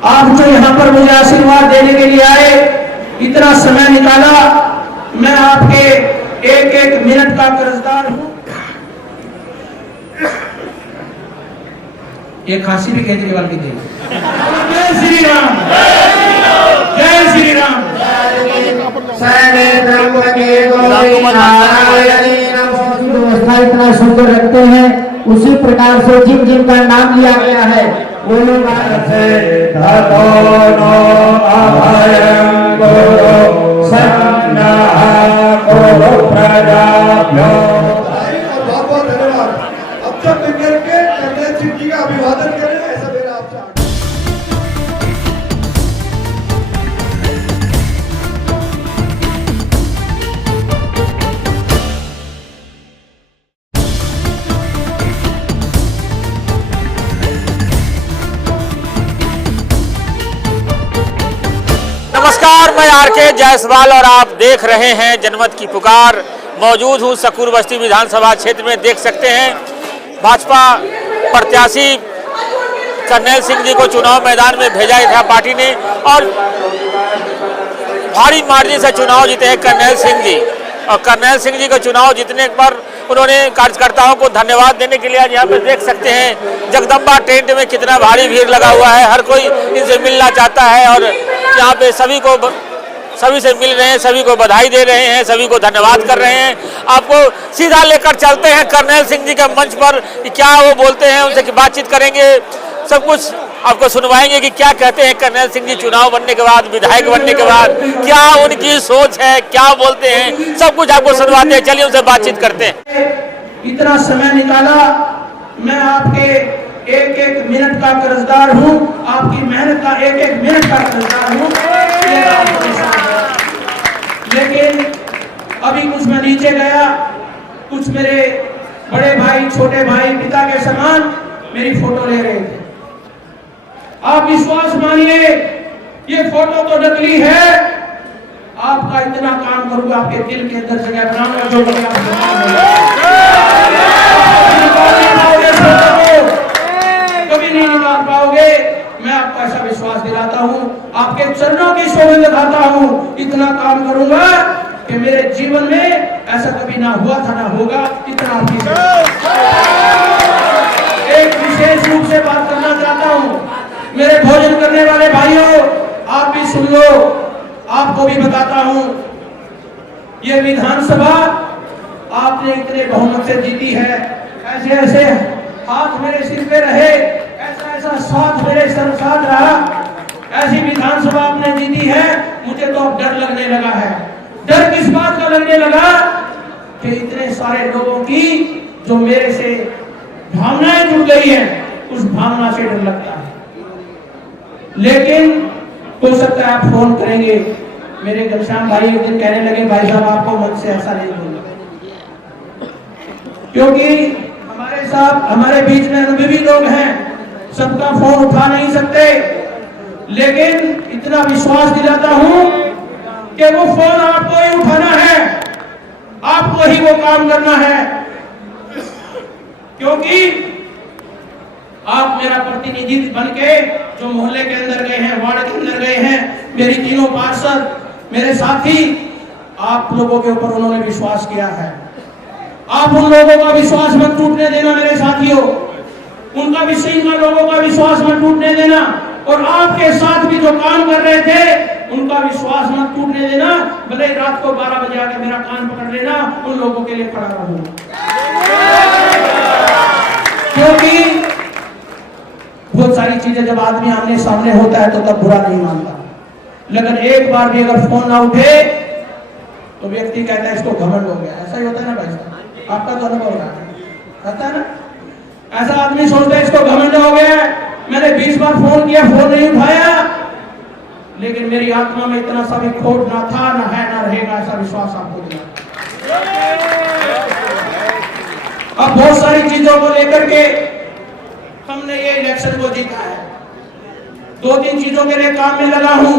आप जो यहाँ पर मुझे आशीर्वाद देने के लिए आए, इतना समय निकाला, मैं आपके एक एक मिनट का कर्जदार हूँ। ये खांसी भी केजरीवाल की थी। जय श्री राम, जय श्री राम। व्यवस्था इतना सुंदर रखते हैं, उसी प्रकार से जिन जिन का नाम लिया गया है वो लोग अभिवादन करें, ऐसा मेरा आपसे। नमस्कार, मैं आर.के. जायसवाल और आप देख रहे हैं जनमत की पुकार। मौजूद हूँ सकूर बस्ती विधानसभा क्षेत्र में। देख सकते हैं भाजपा प्रत्याशी करनैल सिंह जी को चुनाव मैदान में भेजा था पार्टी ने और भारी मार्जिन से चुनाव जीते हैं करनैल सिंह जी। और करनैल सिंह जी को चुनाव जीतने पर उन्होंने कार्यकर्ताओं को धन्यवाद देने के लिए आज यहाँ पे देख सकते हैं जगदम्बा टेंट में कितना भारी भीड़ लगा हुआ है। हर कोई इनसे मिलना चाहता है और यहाँ पे सभी से मिल रहे हैं, सभी को बधाई दे रहे हैं, सभी को धन्यवाद कर रहे हैं। आपको सीधा लेकर चलते हैं करनैल सिंह जी के मंच पर कि क्या वो बोलते हैं, उनसे बातचीत करेंगे, सब कुछ आपको सुनवाएंगे कि क्या कहते हैं करनैल सिंह जी चुनाव बनने के बाद, विधायक बनने के बाद, क्या उनकी सोच है, क्या बोलते हैं, सब कुछ आपको सुनवाते हैं। चलिए उनसे बातचीत करते हैं। इतना समय निकाला, मैं आपके एक एक मिनट का कर्जदार हूँ, आपकी मेहनत का एक एक मिनट का कर्जदार हूँ। लेकिन अभी कुछ मैं नीचे गया, कुछ मेरे बड़े भाई, छोटे भाई, पिता के समान मेरी फोटो ले रहे थे। आप विश्वास मानिए, ये फोटो तो नकली है। आपका इतना काम करूंगा, आपके दिल के अंदर जगह बनाऊंगा जो कभी नहीं निकाल पाओगे। मैं आपको ऐसा विश्वास दिलाता हूँ, आपके चरणों की शोभा दिखाता हूँ। इतना काम करूंगा कि मेरे जीवन में ऐसा कभी ना हुआ था, ना होगा। इतना आपकी एक विशेष रूप से बात करना चाहता हूँ। मेरे भोजन करने वाले भाइयों, आप भी सुन लो, आपको भी बताता हूँ। ये विधानसभा आपने इतने बहुमत से जीती है। ऐसे ऐसे हाथ मेरे सिर पे रहे, ऐसा ऐसा साथ मेरे सर साथ रहा। ऐसी विधानसभा आपने जीती है। मुझे तो अब डर लगने लगा है। डर किस बात का लगने लगा कि इतने सारे लोगों की जो मेरे से भावनाएं जुड़ गई हैं, उस भावना से डर लगता है। लेकिन हो सकता है आप फोन करेंगे, मेरे घनश्याम भाई एक दिन कहने लगे, भाई साहब आपको मन से ऐसा नहीं बोलना, क्योंकि हमारे साथ हमारे बीच में अनुभवी लोग हैं, सबका फोन उठा नहीं सकते। लेकिन इतना विश्वास दिलाता हूं कि वो फोन आपको ही उठाना है, आपको ही वो काम करना है, क्योंकि आप मेरा प्रतिनिधि बनके जो मोहल्ले के अंदर गए हैं, वार्ड के अंदर गए हैं, मेरी तीनों पार्षद, मेरे साथी, आप लोगों के ऊपर उन्होंने विश्वास किया है। आप उन लोगों का विश्वास मत टूटने देना मेरे साथियों, उनका लोगों का विश्वास मत टूटने देना। और आपके साथ भी जो काम कर रहे थे, उनका विश्वास मत टूटने देना। भले ही रात को 12 बजे आके मेरा कान पकड़ लेना, उन लोगों के लिए खड़ा रहूंगा। क्योंकि बहुत सारी चीजें जब आदमी आमने सामने होता है तो तब बुरा नहीं मानता, लेकिन एक बार भी अगर फोन ना उठे तो व्यक्ति कहता है इसको घमंड हो गया। ऐसा ही होता है ना भाई साहब, आपका तो अनुभव रहता है ना। ऐसा आदमी सोचता है इसको घमंड हो गया। मैंने 20 बार फोन किया, फोन नहीं उठाया, लेकिन मेरी आत्मा में इतना सा भी खोट ना था, ना है, ना रहेगा, ऐसा विश्वास आपको दिला। अब बहुत सारी चीजों को लेकर के हमने ये इलेक्शन को जीता है। 2-3 चीजों के लिए काम में लगा हूं।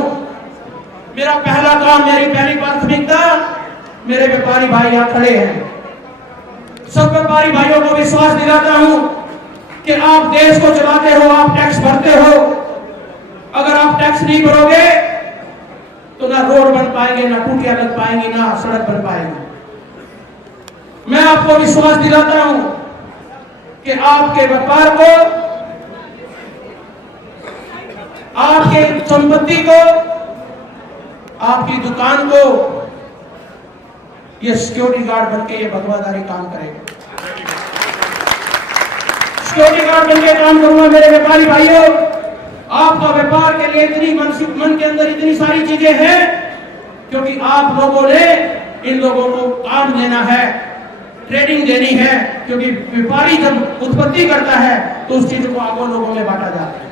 मेरा पहला काम, मेरी पहली प्राथमिकता, मेरे व्यापारी भाई यहाँ खड़े हैं, सब व्यापारी भाइयों को विश्वास दिलाता हूं कि आप देश को चलाते हो, आप टैक्स भरते हो। अगर आप टैक्स नहीं भरोगे तो ना रोड बन पाएंगे, ना टूटियां लग पाएंगी, ना सड़क बन पाएगी। मैं आपको विश्वास दिलाता हूं कि आपके व्यापार को, आपके संपत्ति को, आपकी दुकान को ये सिक्योरिटी गार्ड बनके ये बदवादारी काम करेगा। सिक्योरिटी गार्ड बनके काम करूंगा। मेरे व्यापारी भाइयों, आपका व्यापार के लिए इतनी मन के अंदर इतनी सारी चीजें हैं क्योंकि आप लोगों ने इन लोगों को काम देना है, ट्रेडिंग देनी है। क्योंकि व्यापारी जब उत्पत्ति करता है तो उस चीज को आगों लोगों में बांटा जाता है,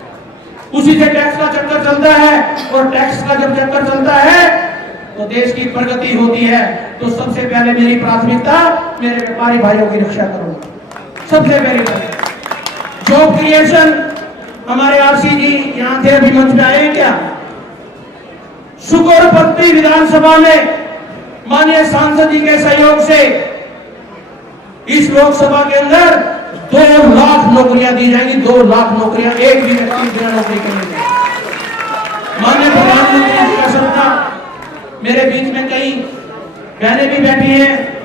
उसी से टैक्स का चक्कर चलता है। और टैक्स का जब चक्कर चलता है तो देश की प्रगति होती है। तो सबसे पहले मेरी प्राथमिकता मेरे व्यापारी भाइयों की रक्षा करूंगा। सबसे पहले जॉब क्रिएशन। हमारे आरसी जी यहां थे, अभी मंच में आए हैं क्या? सुगौरपत्ती विधानसभा में माननीय सांसद जी के सहयोग से इस लोकसभा के अंदर 2 लाख नौकरियां दी जाएंगी। 2 लाख नौकरियां, एक भी व्यक्ति बिना नौकरी के नहीं जाएगा। माननीय प्रधानमंत्री जी का सपना। मेरे बीच में कई बहनें भी बैठी हैं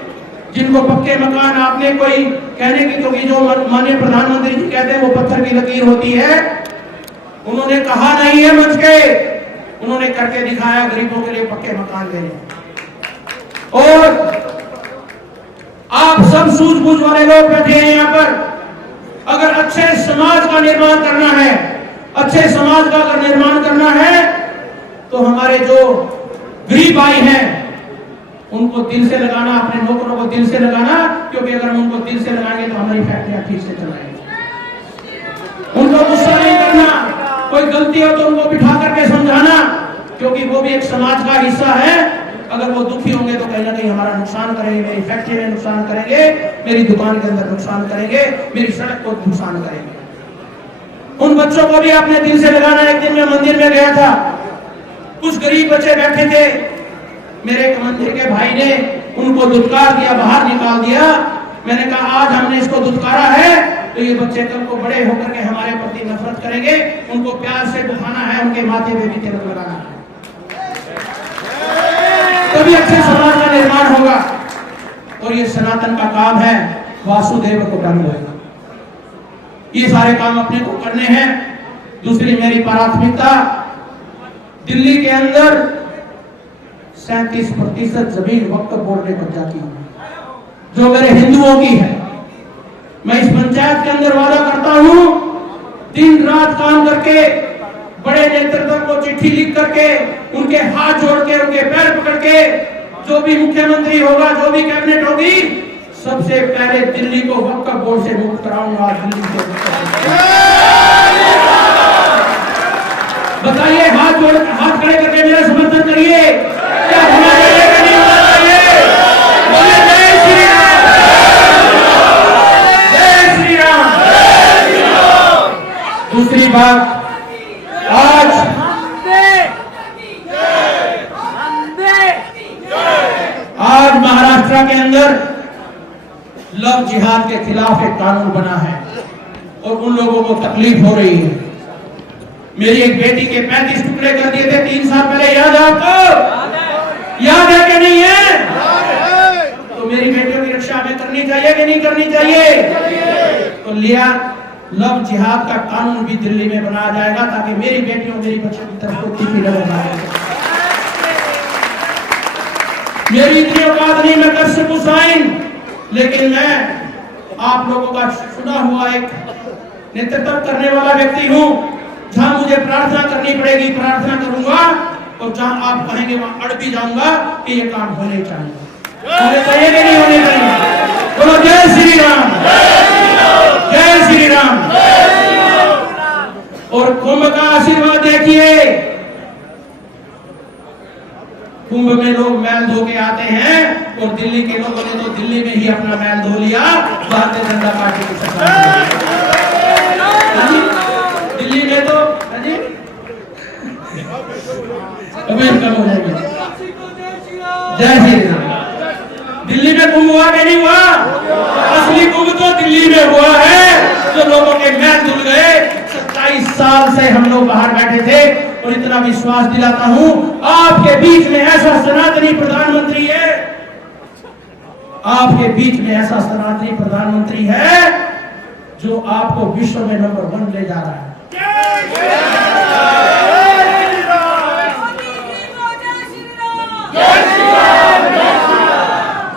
जिनको पक्के मकान आपने कोई कहने की, क्योंकि जो माननीय प्रधानमंत्री जी कहते हैं वो पत्थर की लकीर होती है। उन्होंने कहा नहीं है मंच के, उन्होंने करके दिखाया। गरीबों के लिए पक्के मकान देने। और आप सब सूझबूझ वाले लोग बैठे हैं यहाँ पर। अगर अच्छे समाज का निर्माण करना है, अच्छे समाज का अगर निर्माण करना है तो हमारे जो गरीब भाई हैं उनको दिल से लगाना, अपने नौकरों को दिल से लगाना। क्योंकि अगर हम उनको दिल से लगाएंगे तो हमारी फैक्ट्रियां ठीक से चलाएंगे। उनको गुस्सा नहीं करना, कोई गलती हो तो उनको बिठा करके समझाना, क्योंकि वो भी एक समाज का हिस्सा है। अगर वो दुखी होंगे तो कहीं ना कहीं हमारा नुकसान करेंगे, मेरी फैक्ट्री में नुकसान करेंगे, मेरी दुकान के अंदर नुकसान करेंगे, मेरी सड़क को नुकसान करेंगे। उन बच्चों को भी आपने दिल से लगाना। एक दिन मैं मंदिर में गया था, कुछ गरीब बच्चे बैठे थे। मेरे एक मंदिर के भाई ने उनको दुत्कार दिया, बाहर निकाल दिया। मैंने कहा आज हमने इसको दुत्कारा है तो ये बच्चे कल को बड़े होकर के हमारे प्रति नफरत करेंगे। उनको प्यार से बुलाना है, उनके माथे पे भी तिलक लगाना है, तभी अच्छे समाज का निर्माण होगा। और ये सनातन का काम है, वासुदेव को कर्म होगा। ये सारे काम अपने को करने हैं। दूसरी मेरी प्राथमिकता, दिल्ली के अंदर 37% जमीन वक्फ बोर्ड ने कब्जा की जो मेरे हिंदुओं की है। मैं इस पंचायत के अंदर वादा करता हूं, दिन रात काम करके, बड़े नेतृत्व को चिट्ठी लिख करके, उनके हाथ जोड़ के, उनके पैर पकड़ के, जो भी मुख्यमंत्री होगा, जो भी कैबिनेट होगी, सबसे पहले दिल्ली को वक्फ बोर्ड से मुक्त कराऊंगा। दिल्ली से बताइए, हाथ खड़े करके मेरा समर्थन करिए। क्या होना चाहिए कि नहीं होना चाहिए? बोले जय श्री राम, जय श्री राम। दूसरी बात, आज महाराष्ट्र के अंदर लव जिहाद के खिलाफ एक कानून बना है और उन लोगों को तकलीफ हो रही है। मेरी एक बेटी के 35 टुकड़े कर दिए थे 3 साल पहले, याद है आपको? याद है कि नहीं है? तो मेरी बेटियों की रक्षा हमें करनी चाहिए कि नहीं करनी चाहिए? तो लिया लव जिहाद का कानून भी दिल्ली में बनाया जाएगा ताकि मेरी बेटियों, मेरी बच्चों की तरफ को टीपी लगाए। मेरी इतनी औकात नहीं मैं कर सकूं साइन, लेकिन मैं आप लोगों का चुना हुआ एक नेतृत्व करने वाला व्यक्ति हूं। जहां मुझे प्रार्थना करनी पड़ेगी प्रार्थना करूंगा, और जहां आप कहेंगे वहां अड़ भी जाऊंगा कि ये काम होने चाहिए। होने चाहिए कि नहीं होने चाहिए? बोलो जय श्री राम, जय श्री राम। और कुंभ का आशीर्वाद देखिए। कुंभ में लोग मैल धो के आते हैं और दिल्ली के लोगों ने तो दिल्ली में ही अपना मैल धो लिया भारतीय जनता पार्टी की सरकार। दिल्ली में तो कम हो जाएगी। जय श्री राम। दिल्ली में कुंभ हुआ कि नहीं हुआ? असली कुंभ तो दिल्ली में हुआ है, जो लोगों के मैल धुल गए। 27 साल से हम लोग बाहर बैठे थे, और इतना विश्वास दिलाता हूं, आपके बीच में ऐसा सनातनी प्रधानमंत्री है, आपके बीच में ऐसा सनातनी प्रधानमंत्री है जो आपको विश्व में नंबर 1 ले जा रहा है।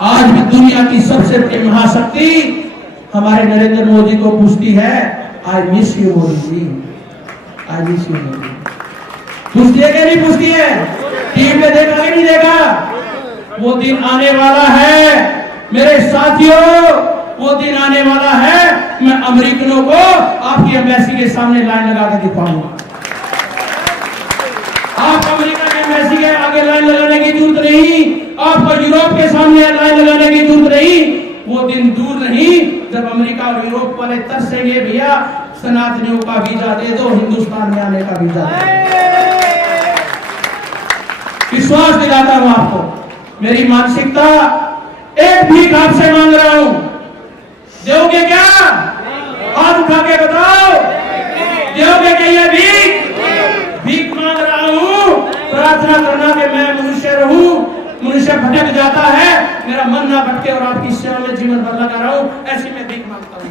आज भी दुनिया की सबसे बड़ी महाशक्ति हमारे नरेंद्र मोदी को पूछती है, I miss you Modi ji, I miss you Modi. पूछती है कि नहीं पूछती है? टीवी में देखा कि नहीं देखा? वो दिन आने वाला है मेरे साथियों, वो दिन आने वाला है, मैं अमेरिकनों को आपकी एम्बेसी के सामने लाइन लगा के दिखाऊंगा। आप अमेरिका के एम्बेसी के आगे लाइन लगाने की जरूरत नहीं, आपको यूरोप के सामने लाइन लगाने की जरूरत नहीं। वो दिन दूर नहीं जब अमेरिका और यूरोप वाले तरसेंगे, भैया सनातनियों का वीजा दे दो, हिंदुस्तान में आने का वीजा दे दो। विश्वास दिलाता हूं आपको, मेरी मानसिकता, एक भीख आपसे मांग रहा हूं, दोगे क्या? हाथ उठा के बताओ, दोगे क्या? ये भीख मांग रहा हूं, प्रार्थना करना कि मैं मनुष्य रहूं, मनुष्य भटक जाता है, मेरा मन ना भटके और आपकी सेवा में जीवन भर लगा रहा हूं, ऐसी मैं भीख मांगता हूं।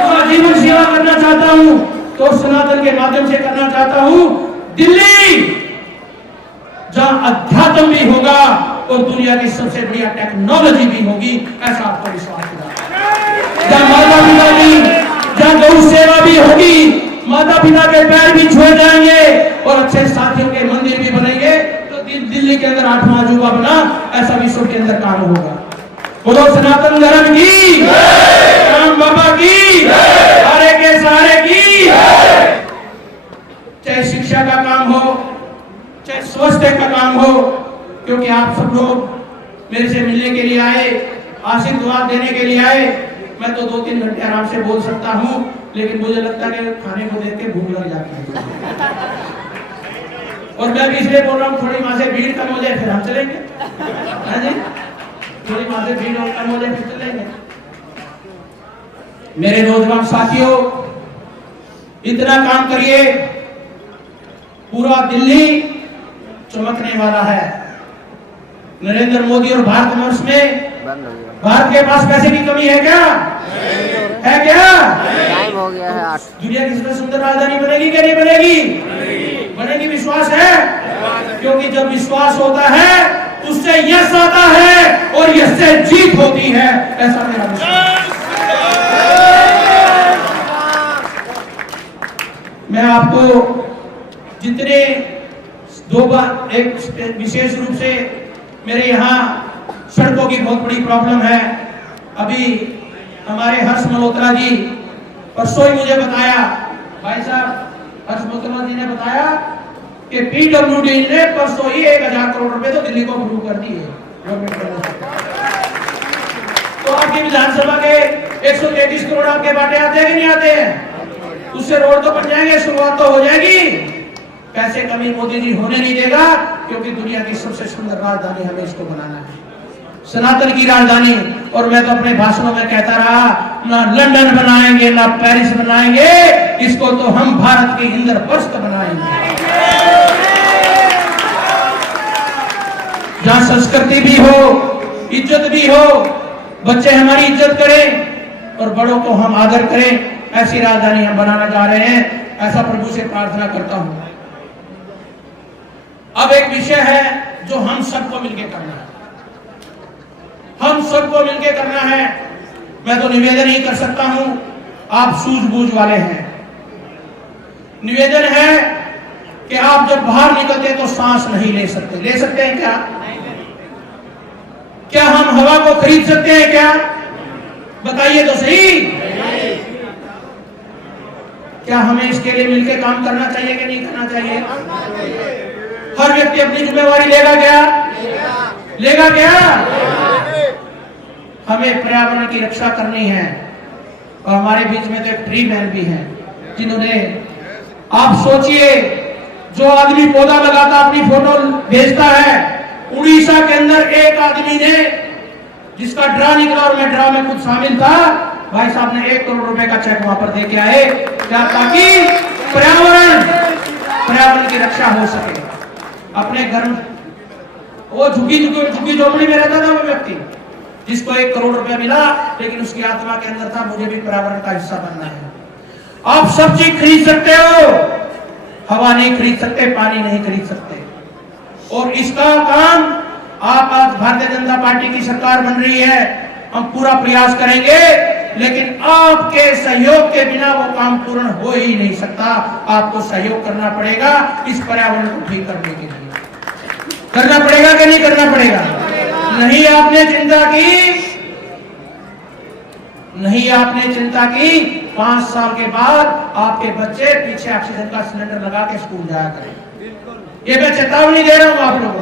पूरा जीवन सेवा करना चाहता हूं तो सनातन के माध्यम से करना चाहता हूं। दिल्ली जहां अध्यात्म भी होगा और दुनिया की सबसे बढ़िया टेक्नोलॉजी भी होगी, ऐसा आपको विश्वास दिलाता। जहां माता पिता भी, जहां गौ सेवा भी होगी, माता पिता के पैर भी छुए जाएंगे और अच्छे साथियों के मंदिर भी बनेंगे, तो दिल्ली के अंदर 8वां अजूबा बना, ऐसा विश्व के अंदर काम होगा। बोलो सनातन धर्म की, राम बाबा की, सारे के सारे की। चाहे शिक्षा का काम हो, चाहे स्वास्थ्य का काम हो, क्योंकि आप सब लोग मेरे से मिलने के लिए आए, आशीर्वाद देने के लिए आए। मैं तो 2-3 घंटे आराम से बोल सकता हूं, लेकिन मुझे लगता है कि खाने को देख के भूख लग जाती है। और मैं भी इसलिए बोल रहा हूँ, थोड़ी वहां से भीड़ कम हो जाए फिर हम चलेंगे। हाँ जी, थोड़ी वहां से भीड़ और कम हो जाए फिर चलेंगे। मेरे नौजवान साथियों, इतना काम करिए, पूरा दिल्ली चमकने वाला है। नरेंद्र मोदी और भारतवर्ष में भारत के पास पैसे की कमी है क्या? है क्या? टाइम हो गया है 8। दुनिया की सबसे सुंदर राजधानी बनेगी क्या नहीं बनेगी? बनेगी, विश्वास है। क्योंकि जब विश्वास होता है उससे यश आता है और यश से जीत होती है, ऐसा मेरा विश्वास। मैं आपको जितने 2 बार, एक विशेष रूप से मेरे यहाँ सड़कों की बहुत बड़ी प्रॉब्लम है। अभी हमारे हर्ष मल्होत्रा जी परसों ही मुझे बताया, भाई साहब हर्ष मल्होत्रा जी ने बताया कि पीडब्ल्यूडी ने परसों ही 1000 करोड़ रुपए तो दिल्ली को अप्रूव कर दिए। तो आपकी विधानसभा के 133 करोड़ आपके बाटे आते हैं कि नहीं आते हैं? उससे रोड तो बन जाएंगे, शुरुआत तो हो जाएगी। पैसे कमी मोदी जी होने नहीं देगा, क्योंकि दुनिया की सबसे सुंदर राजधानी हमें इसको बनाना है, सनातन की राजधानी। और मैं तो अपने भाषणों में कहता रहा, ना लंदन बनाएंगे ना पेरिस बनाएंगे, इसको तो हम भारत की इंद्रप्रस्थ बनाएंगे, जहां संस्कृति भी हो, इज्जत भी हो, बच्चे हमारी इज्जत करें और बड़ों को हम आदर करें, ऐसी राजधानी हम बनाना जा रहे हैं। ऐसा प्रभु से प्रार्थना करता हूं। अब एक विषय है जो हम सबको मिलकर करना है, हम सबको मिलकर करना है। मैं तो निवेदन ही कर सकता हूं, आप सूझबूझ वाले हैं। निवेदन है कि आप जब बाहर निकलते तो सांस नहीं ले सकते। ले सकते हैं क्या? क्या हम हवा को खरीद सकते हैं क्या? बताइए तो सही। क्या हमें इसके लिए मिलकर काम करना चाहिए कि नहीं करना चाहिए? हर व्यक्ति अपनी जिम्मेवारी लेगा क्या? लेगा क्या? हमें पर्यावरण की रक्षा करनी है। और हमारे बीच में तो एक ट्री मैन भी हैं, जिन्होंने, आप सोचिए, जो आदमी पौधा लगाता अपनी फोटो भेजता है, उड़ीसा के अंदर एक आदमी ने, जिसका ड्रा निकला और मैं ड्रा में खुद शामिल था, भाई साहब ने 1 करोड़ रुपए का चेक वहां पर दे के आए, क्या? ताकि पर्यावरण की रक्षा हो सके। अपने घर में वो झुग्गी झोपड़ी में रहता था वो व्यक्ति, जिसको 1 करोड़ रुपया मिला, लेकिन उसकी आत्मा के अंदर था मुझे भी पर्यावरण का हिस्सा बनना है। आप सब चीज खरीद सकते हो, हवा नहीं खरीद सकते, पानी नहीं खरीद सकते। और इसका काम आप आज भारतीय जनता पार्टी की सरकार बन रही है, हम पूरा प्रयास करेंगे, लेकिन आपके सहयोग के बिना वो काम पूर्ण हो ही नहीं सकता। आपको सहयोग करना पड़ेगा इस पर्यावरण को ठीक करने के लिए। करना पड़ेगा कि नहीं करना पड़ेगा? नहीं आपने चिंता की 5 साल के बाद आपके बच्चे पीछे ऑक्सीजन का सिलेंडर लगा के स्कूल जाया करें। ये मैं चेतावनी दे रहा हूं आप लोगों को।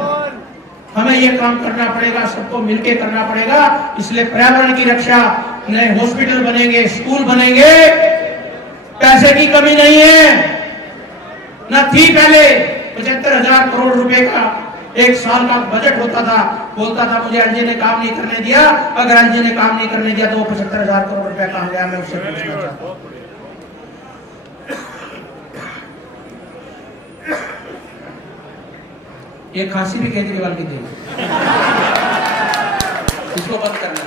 हमें ये काम करना पड़ेगा, सबको मिलकर करना पड़ेगा। इसलिए पर्यावरण की रक्षा, नए हॉस्पिटल बनेंगे, स्कूल बनेंगे, पैसे की कमी नहीं है, न थी पहले। 75,000 करोड़ रुपए का 1 साल का बजट होता था। बोलता था मुझे एलजी ने काम नहीं करने दिया, अगर एलजी ने काम नहीं करने दिया तो वो 75,000 करोड़ रुपया कहां गया, मैं उससे पूछना चाहता हूं। ये खांसी भी केजरीवाल की देन, इसको बंद करना।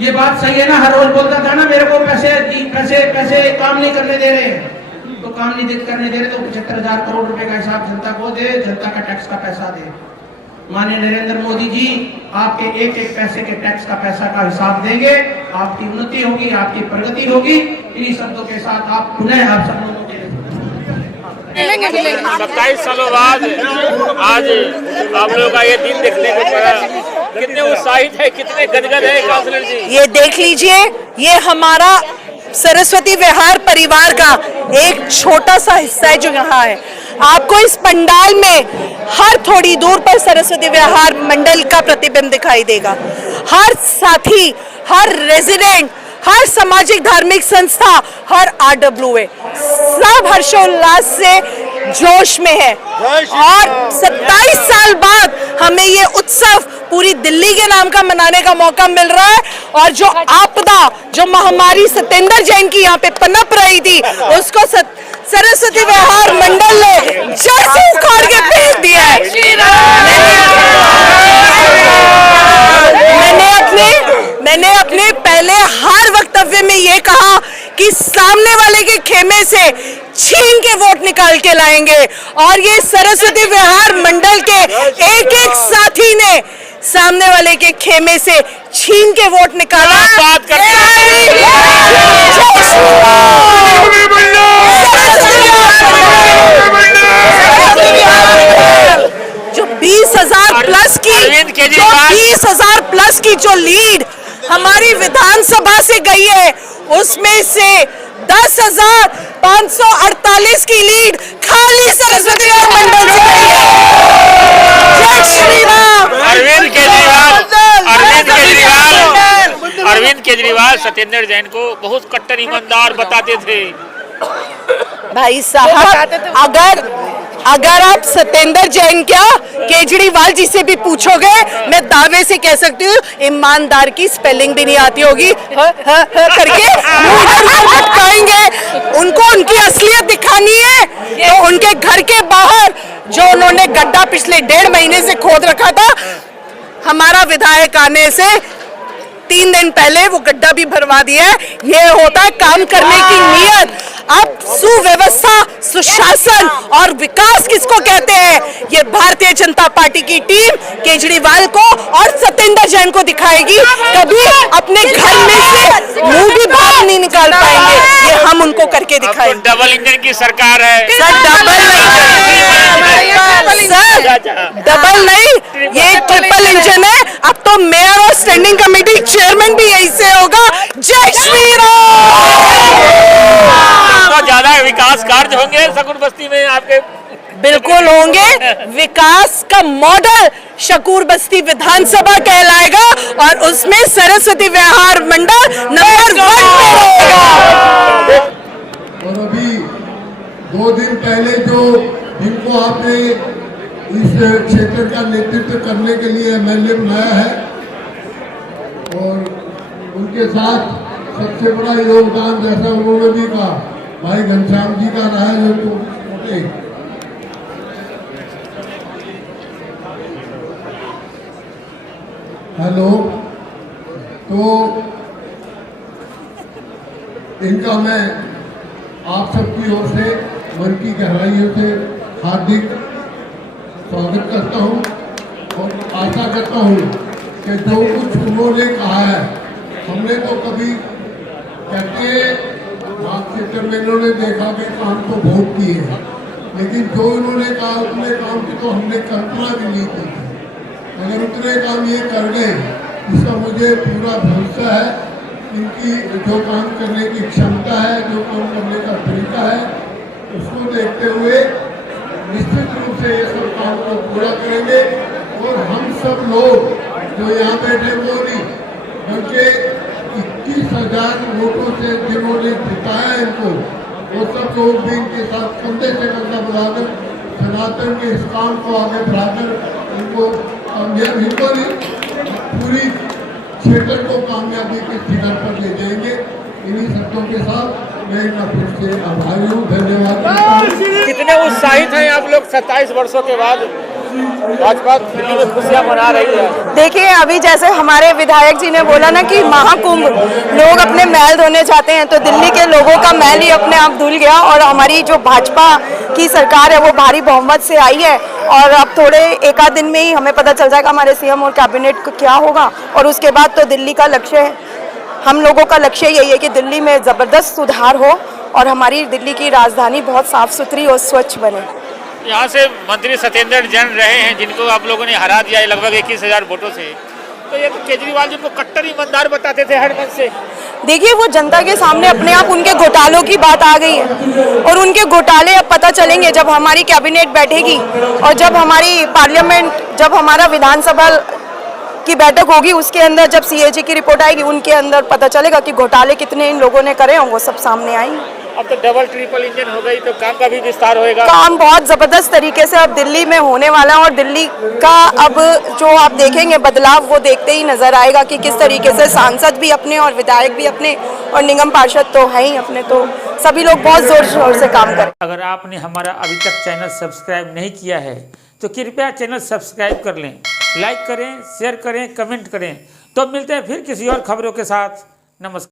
ये बात सही है ना? हर रोज बोलता था ना मेरे को पैसे काम नहीं करने दे रहे हैं, तो काम नहीं करने दे रहे तो 75,000 करोड़ रुपए का हिसाब जनता को दे, जनता का टैक्स का पैसा दे। माननीय नरेंद्र मोदी जी आपके एक पैसे के टैक्स का पैसा का हिसाब देंगे, आपकी उन्नति होगी, आपकी प्रगति होगी। इन्हीं शब्दों के साथ आप पुनः आप सब लोगों के 27 सालों बाद आज आप लोगों का ये दिन देखने को मिला। कितने उत्साहित है, कितने गदगद है काउंसलर जी? ये देख लीजिए, ये हमारा सरस्वती विहार परिवार का एक छोटा सा हिस्सा है जो यहाँ है। आपको इस पंडाल में हर थोड़ी दूर पर सरस्वती विहार मंडल का प्रतिबिंब दिखाई देगा। हर साथी, हर रेजिडेंट, हर सामाजिक धार्मिक संस्था, हर RWA सब हर्षोल्लास से जोश में है। और 27 साल बाद हमें ये उत्सव पूरी दिल्ली के नाम का मनाने का मौका मिल रहा है। और जो आपदा, जो महामारी सत्येंद्र जैन की यहाँ पे पनप रही थी, उसको सरस्वती विहार मंडल ने जड़ से उखाड़ के फेंक दिया है। मैंने अपने पहले हर वक्तव्य में ये कहा कि सामने वाले के खेमे से छीन के वोट निकाल के लाएंगे। और ये सरस्वती विहार मंडल के एक साथी ने सामने वाले के खेमे से छीन के वोट निकाला। बात करते जो 20,000 प्लस की जो लीड हमारी विधानसभा से गई है, उसमें से 10,548 की लीड खाली सरस्वती मंडल से गई है। जय श्री राम। अरविंद केजरीवाल सत्येंद्र जैन को बहुत कट्टर ईमानदार बताते थे। भाई साहब, अगर आप सत्येंद्र जैन क्या केजरीवाल जी से भी पूछोगे, मैं दावे से कह सकती हूँ ईमानदार की स्पेलिंग भी नहीं आती होगी। करके भटकाएंगे। उनको उनकी असलियत दिखानी है तो उनके घर के बाहर जो उन्होंने गड्ढा पिछले 1.5 महीने से खोद रखा था, हमारा विधायक आने से 3 दिन पहले वो गड्ढा भी भरवा दिया है। ये होता है काम करने की नीयत। अब सुव्यवस्था, सुशासन और विकास किसको कहते हैं, ये भारतीय जनता पार्टी की टीम केजरीवाल को और सत्येंद्र जैन को दिखाएगी। कभी अपने घर में से मुंह भी बाहर नहीं निकाल पाएंगे, ये हम उनको करके दिखाएंगे। डबल इंजन की सरकार है सर, डबल नहीं, ये ट्रिपल इंजन है। अब तो मेयर और स्टैंडिंग कमेटी चेयरमैन भी यही से होगा। जय श्री राम। तो ज्यादा विकास कार्य होंगे शकूर बस्ती में आपके? बिल्कुल होंगे। विकास का मॉडल शकूर बस्ती विधानसभा कहलाएगा और उसमें सरस्वती विहार मंडल नंबर 1 पे रहेगा। और अभी 2 दिन पहले जो जिनको आपने इस क्षेत्र का नेतृत्व करने के लिए MLA बनाया है, और उनके साथ सबसे बड़ा योगदान जैसा उन्होंने भी कहा भाई घनश्याम जी का रहा है, जो छोटे हेलो, तो इनका मैं आप सबकी ओर से मन की गहराइयों से हार्दिक स्वागत करता हूं और आशा करता हूं कि जो कुछ उन्होंने कहा है, हमने तो कभी कहते क्षेत्र में इन्होंने देखा कि काम तो बहुत किए हैं, लेकिन जो इन्होंने कहा उतने काम की तो हमने कल्पना भी नहीं की थी। अगर उतने काम ये कर गए, इसका मुझे पूरा भरोसा है। इनकी जो काम करने की क्षमता है, जो काम करने का तरीका है, उसको देखते हुए निश्चित रूप से ये सब काम को पूरा करेंगे। और हम सब लोग जो यहाँ बैठे वो नहीं, बल्कि 21,000 वोटों से जिन्होंने जिताया इनको, वो सब लोग भी इनके साथ कंधे से कंधा मिलाकर सनातन के इस काम को आगे बढ़ाकर इनको कामयाबी को नहीं, पूरी क्षेत्र को कामयाबी के शिखर पर ले जाएंगे। इन्हीं शब्दों के साथ मैं इनका फिर से आभारी हूँ, धन्यवाद। कितने उत्साहित हैं आप लोग 27 वर्षों के बाद भाजपा दिल्ली में खुशियां मना रही है? देखिए, अभी जैसे हमारे विधायक जी ने बोला ना कि महाकुंभ, लोग अपने मैल धोने जाते हैं, तो दिल्ली के लोगों का मैल ही अपने आप धुल गया। और हमारी जो भाजपा की सरकार है वो भारी बहुमत से आई है, और अब थोड़े एक आध दिन में ही हमें पता चल जाएगा हमारे सीएम और कैबिनेट को क्या होगा। और उसके बाद तो दिल्ली का लक्ष्य है, हम लोगों का लक्ष्य यही है कि दिल्ली में ज़बरदस्त सुधार हो और हमारी दिल्ली की राजधानी बहुत साफ सुथरी और स्वच्छ बने। यहाँ से मंत्री सत्येंद्र जैन रहे हैं, जिनको आप लोगों ने हरा दिया है लगभग 21,000 वोटों से, तो ये केजरीवाल जी को कट्टर ईमानदार बताते थे हर मन से। देखिए, वो जनता के सामने अपने आप उनके घोटालों की बात आ गई है, और उनके घोटाले अब पता चलेंगे जब हमारी कैबिनेट बैठेगी और जब हमारी पार्लियामेंट, जब हमारा विधानसभा की बैठक होगी, उसके अंदर जब सीएजी की रिपोर्ट आएगी, उनके अंदर पता चलेगा कि घोटाले कितने इन लोगों ने करे हैं, वो सब सामने आएंगे। अब तो डबल ट्रिपल इंजन हो गई, तो काम का भी विस्तार होएगा। काम बहुत जबरदस्त तरीके से अब दिल्ली में होने वाला है, और दिल्ली का अब जो आप देखेंगे बदलाव, वो देखते ही नजर आएगा कि किस तरीके से सांसद भी अपने और विधायक भी अपने और निगम पार्षद तो है ही अपने, तो सभी लोग बहुत जोर शोर से काम करें। अगर आपने हमारा अभी तक चैनल सब्सक्राइब नहीं किया है तो कृपया चैनल सब्सक्राइब कर लें, लाइक करें, शेयर करें, कमेंट करें। तो मिलते हैं फिर किसी और खबरों के साथ। नमस्कार।